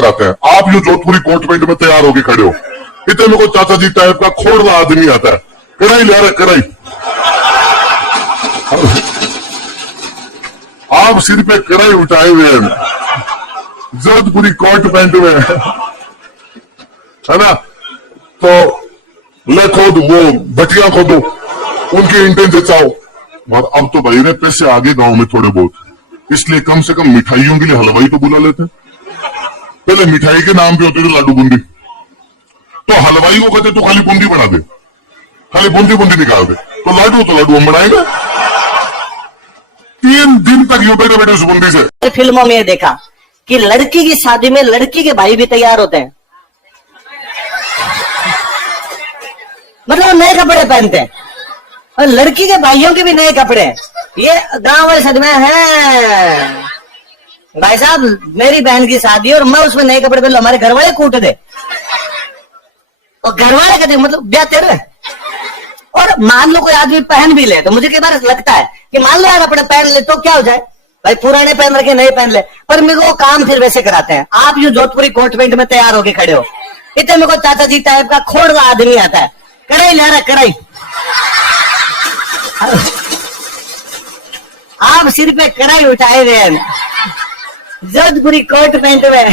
कराते हैं। आप जो जोधपुरी कोट पैंट में तैयार होके खड़े हो, इतने में को चाचा जी टाइप का खोड़ला आदमी आता है, कढ़ाई ले रहा कढ़ाई, आप सिर पे कढ़ाई उठाए हुए हैं, जोधपुरी कोट पैंट में, है ना। तो ले खोद, वो भटिया खोदो, उनके इंटेंस चाओ। और अब तो भाई ने पैसे आगे गांव में थोड़े बहुत, इसलिए कम से कम मिठाइयों के लिए हलवाई तो बुला लेते। पहले मिठाई के नाम पे होते थे लाडू बूंदी, तो हलवाई को कहते तो खाली बूंदी बना दे, खाली बूंदी बूंदी निकाल दे, तो लाडू हम बनाएंगे। 3 दिन तक यूं बैठे बैठे उस बूंदी से। फिल्मों में देखा कि लड़की की शादी में लड़की के भाई भी तैयार होते हैं, मतलब नए कपड़े पहनते हैं, और लड़की के भाइयों के भी नए कपड़े। ये गांव वाले सद में है भाई साहब, मेरी बहन की शादी और मैं उसमें नए कपड़े पहन लो, हमारे घर वाले कूट दे, और घर वाले कहते मतलब ब्याह तेरे। और मान लो कोई आदमी पहन भी ले, तो मुझे कई बार लगता है कि मान लो यार अपने पहन ले तो क्या हो जाए भाई, पुराने पहन रखे नए पहन ले, पर मेरे को काम फिर वैसे कराते हैं। आप जो जोधपुरी कोट पैंट में तैयार होके खड़े हो, इतने मेरे को चाचा जी टाइप का खोड़ला आदमी आता है, कढ़ाई ले रहा कढ़ाई, आप सिर पे कढ़ाई उठाए हुए हैं, जोधपुरी कोट पैंट में,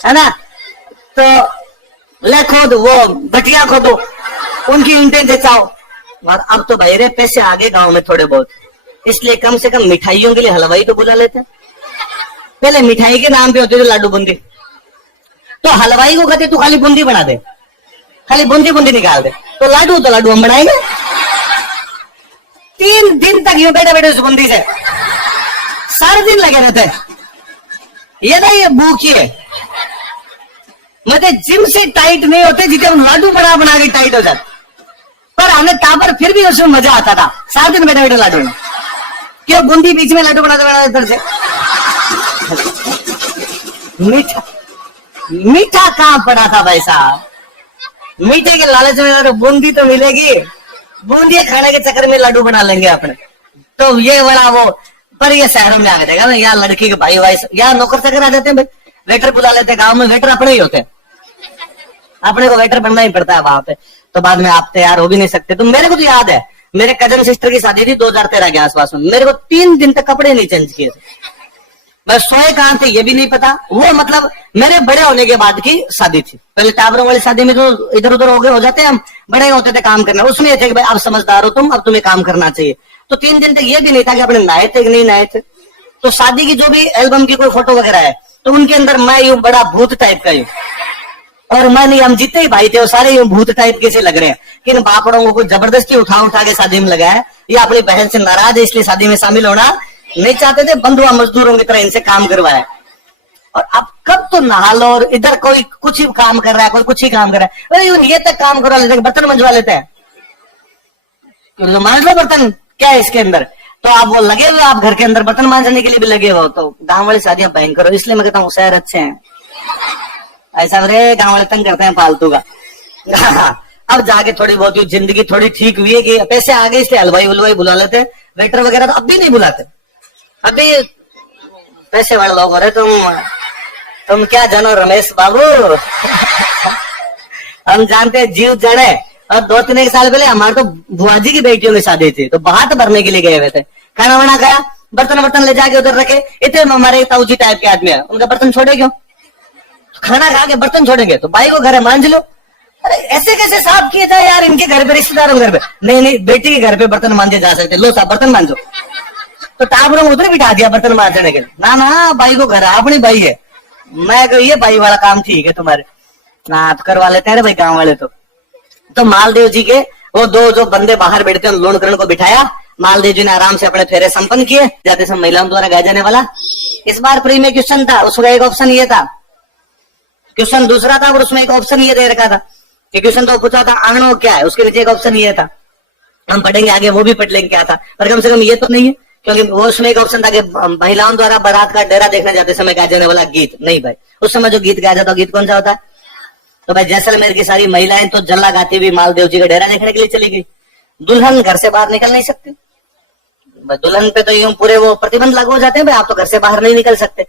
है ना। तो ले खोद, वो भटिया खोदो, उनकी इंटेंस चाओ। और अब तो भाई रे पैसे आगे गांव में थोड़े बहुत, इसलिए कम से कम मिठाइयों के लिए हलवाई तो बुला लेते। पहले मिठाई के नाम पे होते थे लाडू बूंदी, तो हलवाई को कहते तू खाली बूंदी बना दे, खाली बूंदी बूंदी निकाल दे, तो लाडू हम बनाएंगे। 3 दिन तक यूं बैठे बैठे उस बूंदी से सारे दिन लगे रहते। ये ना ये भूखी है, मतलब जिम से टाइट नहीं होते जितने हम लाडू बना बना के टाइट हो जाते, पर हमें तापर फिर भी उसमें मजा आता था। 7 दिन बैठे बैठे लाडू में, क्यों बूंदी बीच में लाडू बनाते बनाते इधर से। मीठा मीठा कहां पड़ा था भाई साहब, मीठे के लालच में बूंदी तो मिलेगी, बूंदी खाने के चक्कर में लाडू बना लेंगे अपने, तो ये बड़ा वो। पर ये शहरों में आ गया देखा, यहाँ लड़की के भाई भाई यहाँ नौकर चाकर आ जाते हैं भाई, वेटर बुला लेते हैं। गांव में वेटर अपने ही होते हैं, अपने को वेटर बनना ही पड़ता है वहां पे, तो बाद में आप तैयार हो भी नहीं सकते। तो मेरे को तो याद है, मेरे कजन सिस्टर की शादी थी 2013 के आसपास में, मेरे को 3 दिन तक कपड़े नहीं चेंज किए थे, बस सोए कहां थे ये भी नहीं पता। वो मतलब मेरे बड़े होने के बाद की शादी थी, पहले टावरों वाली शादी में तो इधर उधर हो जाते हैं हम, बड़े होते थे काम करना, उसमें ये थे कि भाई आप समझदार हो तुम, अब तुम्हें काम करना चाहिए। तो 3 दिन तक ये भी नहीं था कि अपने नहाए थे कि नहीं नहाए थे। तो शादी की जो भी एल्बम की कोई फोटो वगैरह है, तो उनके अंदर मैं यूं बड़ा भूत टाइप का यूं, और मैं नहीं, हम जितने ही भाई थे वो सारे यूं भूत टाइप के से लग रहे हैं कि इन बापड़ों को जबरदस्ती उठा के शादी में लगाया है, या अपनी बहन से नाराज है इसलिए शादी में शामिल होना नहीं चाहते थे, बंधुआ मजदूरों की तरह इनसे काम करवाया। और अब कब तो नहा लो, और इधर कोई कुछ ही काम कर रहा है, कोई कुछ ही काम कर रहा है, अरे ये तक काम करवा लेते हैं, बर्तन मंजवा लेते हैं, मांझ लो बर्तन, क्या है इसके अंदर। तो आप वो लगे हुए, आप घर के अंदर बर्तन मांजने के लिए भी लगे हो। तो गांव वाली शादियां भयंकर हो, इसलिए मैं कहता हूँ शहर अच्छे हैं। ऐसा रे गांव वाले तंग करते हैं फालतू का। अब जाके थोड़ी बहुत जिंदगी थोड़ी ठीक हुई है कि पैसे आ गए, इसलिए हलवाई उलवाई बुला लेते हैं, वेटर वगैरह तो अब भी नहीं बुलाते। अभी पैसे वाले लोग हो रहे, तुम क्या जानो रमेश बाबू। हम जानते हैं जीव जड़े। और 2-3 साल पहले हमारे तो बुआ जी की बेटियों की शादी थी, तो बात भरने के लिए गए हुए थे, खाना वाना खाया, बर्तन ले जाके उधर रखे। इतने हमारे ताऊ जी टाइप के आदमी है, उनका बर्तन छोड़े क्यों, खाना खा के बर्तन छोड़ेंगे तो भाई को घर है मांझ लो। अरे ऐसे कैसे साफ किए था यार, इनके घर पे, रिश्तेदारों के घर पे नहीं, बेटी के घर पे बर्तन मांझे जा सकते, लो साहब बर्तन मांझो। तो टाबरों उधर बिठा दिया बर्तन मांझने के लिए। ना भाई को घर है, अपनी भाई है। मैं कह ये भाई वाला काम ठीक है तुम्हारे, ना तो करवा लेते हैं भाई गाँव वाले। तो मालदेव जी के वो 2 जो बंदे बाहर बैठते हैं, लोणकरण को बिठाया, मालदेव जी ने आराम से अपने फेरे संपन्न किए, जाते समय महिलाओं द्वारा गाया जाने वाला। इस बार प्री में क्वेश्चन था, उसका एक ऑप्शन ये था, क्वेश्चन दूसरा था, और उसमें एक ऑप्शन ये दे रखा था कि क्वेश्चन तो पूछा था आंगणों क्या है, उसके नीचे एक ऑप्शन ये था। हम पढ़ेंगे आगे, वो भी पढ़ लेंगे क्या था, पर कम से कम ये तो नहीं है, क्योंकि वो उसमें एक ऑप्शन था कि महिलाओं द्वारा बारात का डेरा देखने जाते समय गाया जाने वाला गीत। नहीं भाई, उस समय जो गीत गाया जाता है गीत कौन सा होता है। तो भाई जैसलमेर की सारी महिलाएं तो जल्ला गाती हुई मालदेव जी का डेरा देखने के लिए चली गई। दुल्हन घर से बाहर निकल नहीं सकती, दुल्हन पे तो यूं पूरे वो प्रतिबंध लागू हो जाते हैं भाई, आप तो घर से बाहर नहीं निकल सकते।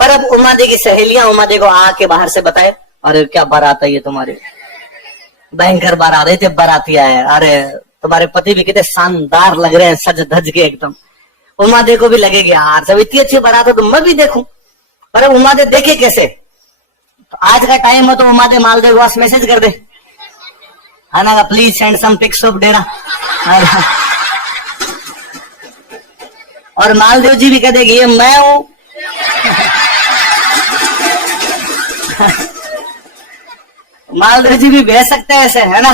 पर अब उमा दी की सहेलियां उमा दी को आके बाहर से बताए, अरे क्या बारात है ये तुम्हारी, भयंकर बारात है, बाराती आए, अरे तुम्हारे पति भी कितने शानदार लग रहे हैं सज धज के एकदम। उमा दे को भी लगेगी यार सब इतनी अच्छी बारात है तो मैं भी देखूं, पर अब उमा दे देखे कैसे? तो आज का टाइम हो तो उमा दे मालदेव वास मैसेज कर दे, है ना, please send some pics of Dera, और मालदेव जी भी कह देगी ये मैं हूं। मालदेव जी भी भेज सकते हैं ऐसे, है ना,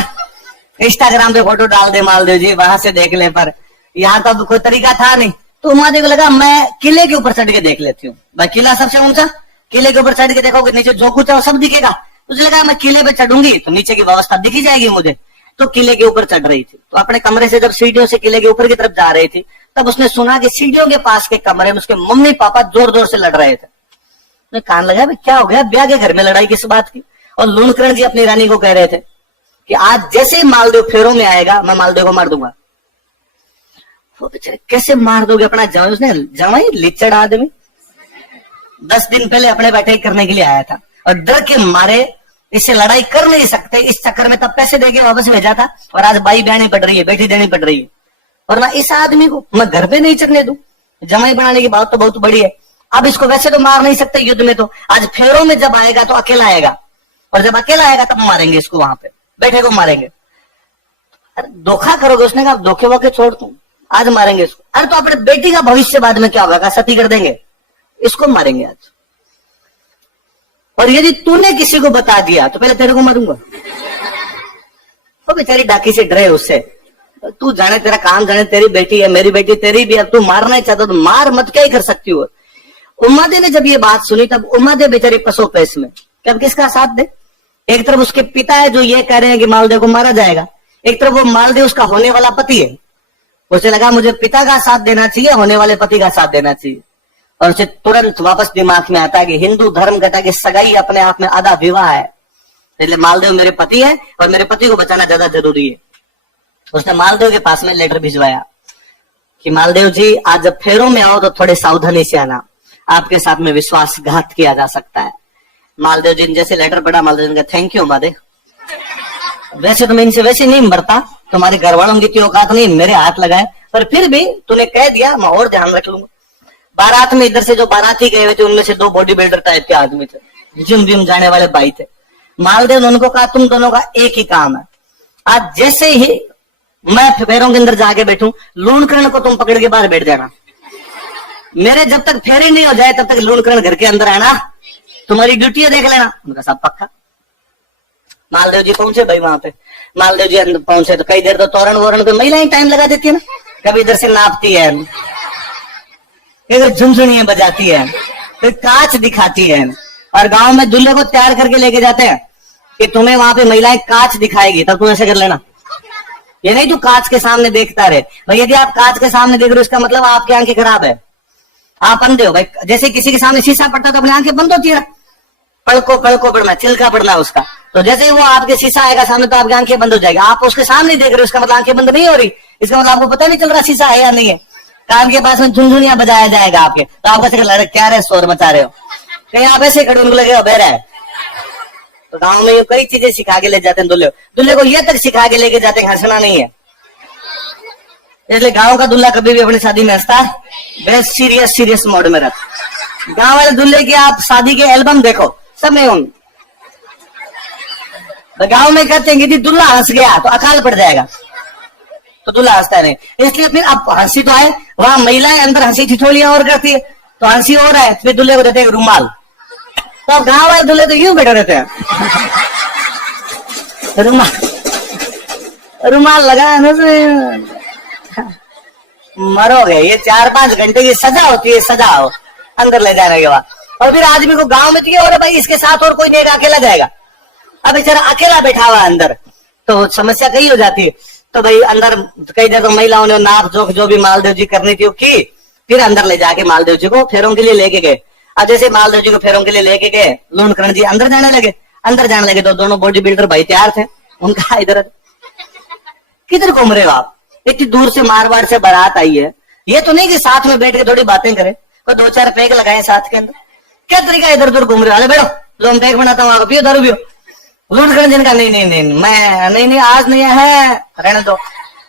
इंस्टाग्राम पे फोटो डाल दे मालदेव जी, वहां से देख ले, पर यहाँ तो कोई तरीका था नहीं। तो उमा देवी को लगा मैं किले के ऊपर चढ़ के देख लेती हूँ, भाई किला सबसे ऊंचा, किले के ऊपर चढ़ के देखोगे नीचे जो कुछ है वो सब दिखेगा। मुझे लगा मैं किले पे चढ़ूंगी तो नीचे की व्यवस्था दिखी जाएगी मुझे, तो किले के ऊपर चढ़ रही थी। तो अपने कमरे से जब सीढ़ियों से किले के ऊपर की तरफ जा रही थी तब उसने सुना कि सीढ़ियों के पास के कमरे में उसके मम्मी पापा जोर जोर से लड़ रहे थे। मैं कान लगा भाई क्या हो गया, ब्याह के घर में लड़ाई किस बात की? और लूणकरण जी अपनी रानी को कह रहे थे कि आज जैसे ही मालदेव फेरों में आएगा मैं मालदेव को मार दूंगा। वो बेचारे कैसे मार दोगे अपना जवाई? उसने जवाई लिचड़ आदमी 10 दिन पहले अपने बैठे करने के लिए आया था और डर के मारे इससे लड़ाई कर नहीं सकते, इस चक्कर में तब पैसे देके वापस भेजा था और आज बाई ब्यानी पड़ रही है, बेटी देनी पड़ रही है। और ना इस आदमी को मैं घर पे नहीं चढ़ने दूं, जमाई बनाने की बात तो बहुत बड़ी है। अब इसको वैसे तो मार नहीं सकते युद्ध में, तो आज फेरों में जब आएगा तो अकेला आएगा, और जब अकेला आएगा तब मारेंगे इसको, वहां पे बैठे को मारेंगे। अरे धोखा करोगे? उसने कहा धोखे वोखे छोड़ तू, आज मारेंगे इसको। अरे तो अपने बेटी का भविष्य बाद में क्या होगा, सती कर देंगे, इसको मारेंगे आज। और यदि तूने किसी को बता दिया तो पहले तेरे को मारूंगा। तो बेचारी डाकी से डरे उससे, तू जाने तेरा काम जाने, तेरी बेटी है मेरी बेटी तेरी भी, अब तू मारना ही चाहता तो मार, मत क्या ही कर सकती हो। उम्मादे ने जब ये बात सुनी तब उम्मादे बेचारी पसो पैस में, अब किसका साथ दे? एक तरफ उसके पिता है जो ये कह रहे हैं कि मालदेव को मारा जाएगा, एक तरफ वो मालदेव उसका होने वाला पति है। उसे लगा मुझे पिता का साथ देना चाहिए, होने वाले पति का साथ देना चाहिए। और उसे तुरंत वापस दिमाग में आता है कि हिंदू धर्म कहता है कि सगाई अपने आप में आधा विवाह है, इसलिए मालदेव मेरे पति है और मेरे पति को बचाना ज्यादा जरूरी है। उसने मालदेव के पास में लेटर भिजवाया कि मालदेव जी आज जब फेरों में आओ तो थोड़े सावधानी से आना, आपके साथ में विश्वासघात किया जा सकता है। मालदेव जी ने जैसे लेटर पढ़ा, मालदेव ने कहा थैंक यू मादेव, वैसे तो मैं इनसे वैसे नहीं मरता, तुम्हारे घर वालों की औकात नहीं मेरे हाथ लगाए, पर फिर भी तूने कह दिया मैं और ध्यान रख लूंगा। बारात में इधर से जो बाराती गए हुए थे उनमें से 2 बॉडी बिल्डर टाइप के आदमी थे, जिम विम जाने वाले भाई थे। मालदेव ने उनको कहा तुम दोनों का एक ही काम है, आज जैसे ही मैं फेरों के अंदर जाके बैठूं लूणकरण को तुम पकड़ के बाहर बैठ जाना, मेरे जब तक फेरे नहीं हो जाए तब तक लूणकरण घर के अंदर आना, तुम्हारी ड्यूटी है देख लेना। उनका सब पक्का। मालदेव जी पहुंचे भाई वहां पे, मालदेव जी अंदर पहुंचे तो कई देर तो तोरण वोरण पे महिलाएं टाइम लगा देती है ना, कभी इधर से नापती है, इधर झुनझुनियां बजाती है, फिर कांच दिखाती है। और गांव में दूल्हे को तैयार करके लेके जाते हैं कि तुम्हें वहां पे महिलाएं कांच दिखाएगी तब तुम ऐसे कर लेना, ये नहीं तू कांच के सामने देखता रहे भाई। यदि आप कांच के सामने देख रहे हो इसका मतलब आपकी आंखें खराब है, आप अंधे हो भाई। जैसे किसी के सामने शीशा पड़ता है तो अपनी आंखें बंद होती है, पड़को पड़ना, चिल्का पड़ना उसका, तो जैसे ही वो आपके शीशा आएगा सामने तो आपकी आंखें बंद हो जाएगी। आप उसके सामने देख रहे हो इसका मतलब आंखें बंद नहीं हो रही, इसका मतलब आपको पता नहीं चल रहा शीशा है या नहीं है। कान के पास में झुनझुनियां बजाया जाएगा आपके, तो आप ऐसे लड़े क्या रहे शोर मचा रहे हो, कहीं आप ऐसे खड़े उनको लगे बह रहा है। तो गाँव में कई चीजें सिखा के ले जाते हैं दूल्हे को, ये तक सिखा के लेके जाते हैं हंसना नहीं है। इसलिए गांव का दूल्हा कभी भी अपनी शादी में हंसता है, बेस्ट सीरियस मोड में रहता। गांव वाले दूल्हे की आप शादी के एल्बम देखो, सब में उन गांव में कहते हैं कि दूल्हा हंस गया तो अकाल पड़ जाएगा, तो दूल्हा हंसता नहीं। इसलिए फिर अब हंसी तो है, वहां महिलाएं अंदर हंसी ठिठोलियां और करती है, तो हंसी हो रहा है, फिर दूल्हे को देते हैं रुमाल, तो गांव वाले दूल्हे तो यूं बैठे रहते हैं, रुमाल लगा मरोगे। ये 4-5 घंटे की सजा होती है, सजा हो अंदर ले जाने के बाद। और फिर आदमी को गांव में तो और भाई इसके साथ और कोई नहीं, अकेला जाएगा। अब बेचारा अकेला बैठा हुआ अंदर, तो समस्या कई हो जाती है। तो भाई अंदर कई देर तो महिलाओं ने नाप जोख जो भी मालदेव जी करनी थी वो की, फिर अंदर ले जाके मालदेव जी को फेरों के लिए लेके गए। अब जैसे मालदेव जी को फेरों के लिए लेके गए, लूणकरण जी अंदर जाने लगे तो दोनों बॉडी बिल्डर भाई तैयार थे। उनका इधर किधर घूम रहे हो आप, इतनी दूर से मारवाड़ से बारात आई है, ये तो नहीं कि साथ में बैठ के थोड़ी बातें करें, कोई 2-4 पैग लगाए साथ के अंदर, क्या तरीका इधर उधर घूम रहे हो? अरे बैठो, लो हम पैक बनाता हूँ, आगे पियो, दारू पियो। लूट कर जिनका नहीं नहीं नहीं मैं नहीं आज नहीं है, रहने दो,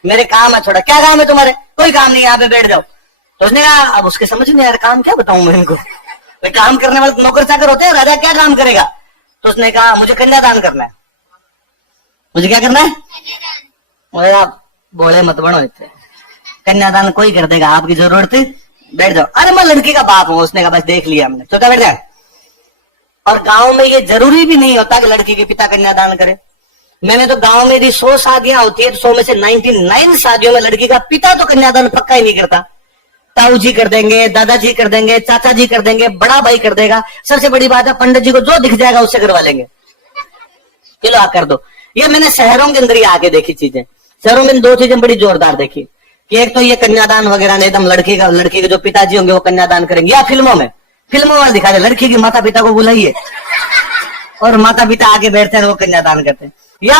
मेरे काम है थोड़ा। क्या काम है तुम्हारे? कोई काम नहीं, यहाँ पे बैठ जाओ। तो उसने कहा, अब उसके समझ नहीं यार काम क्या बताऊं मैं इनको, भाई काम करने वाले नौकर चाकर होते हैं, राजा क्या काम करेगा? तो उसने कहा मुझे कन्यादान करना है। मुझे क्या करना है? मुझे आप बोले मत बनो इतने, कन्यादान कोई कर देगा, आपकी जरूरत है, बैठ जाओ। अरे मैं लड़की का बाप हूं। उसने कहा बस देख लिया हमने, तो क्या बैठ जाए। और गांव में ये जरूरी भी नहीं होता कि लड़की के पिता कन्यादान करे। मैंने तो गांव में यदि 100 शादियां होती है तो 100 में से 99 शादियों में लड़की का पिता तो कन्यादान पक्का ही नहीं करता। ताऊ जी कर देंगे, दादाजी कर देंगे, चाचा जी कर देंगे, बड़ा भाई कर देगा। सबसे बड़ी बात है पंडित जी को जो दिख जाएगा उससे करवा लेंगे, चलो आ कर दो। ये मैंने शहरों के अंदर ही आके देखी चीजें। शहरों में 2 चीजें बड़ी जोरदार देखी कि एक तो ये कन्यादान वगैरह नहीं, एकदम लड़की के जो पिताजी होंगे वो कन्यादान करेंगे। या फिल्मों में दिखा दे, लड़की के माता पिता को बुलाइए और माता पिता आगे बैठते हैं वो कन्यादान करते हैं। या